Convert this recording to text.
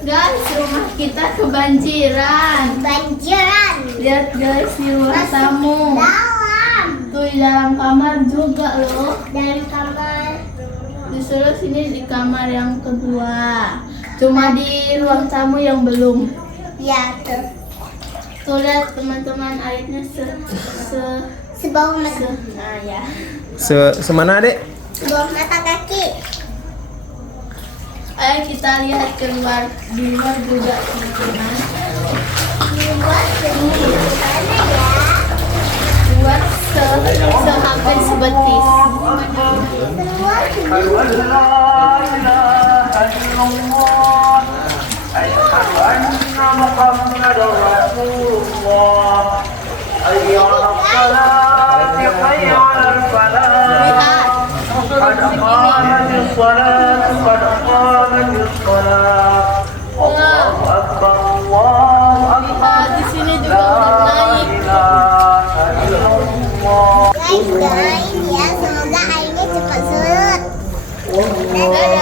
Guys, rumah kita kebanjiran. Banjiran. Lihat guys di ruang tamu. Dalam. Tuh di dalam kamar juga loh. Dalam kamar. Disuruh sini di kamar yang kedua. Cuma di ruang tamu yang belum. Ya tuh. Tuh lihat teman-teman, airnya Sebawah mata. nah ya. Semana Dek? Sebawah mata kaki. Ayo kita lihat keluar di luar juga teman-teman. Buat gimana ya? Luar sehampir sebetis. Keluar أشهد أن لا إله إلا الله أشهد أن محمدا رسول الله حي على الصلاة حي على الفلاح قد قامت الصلاة قد قامت الصلاة الله أكبر الله أكبر Di sini juga لا udah naik. إله إلا الله guys, doain ya semoga airnya cepat surut. Dadah.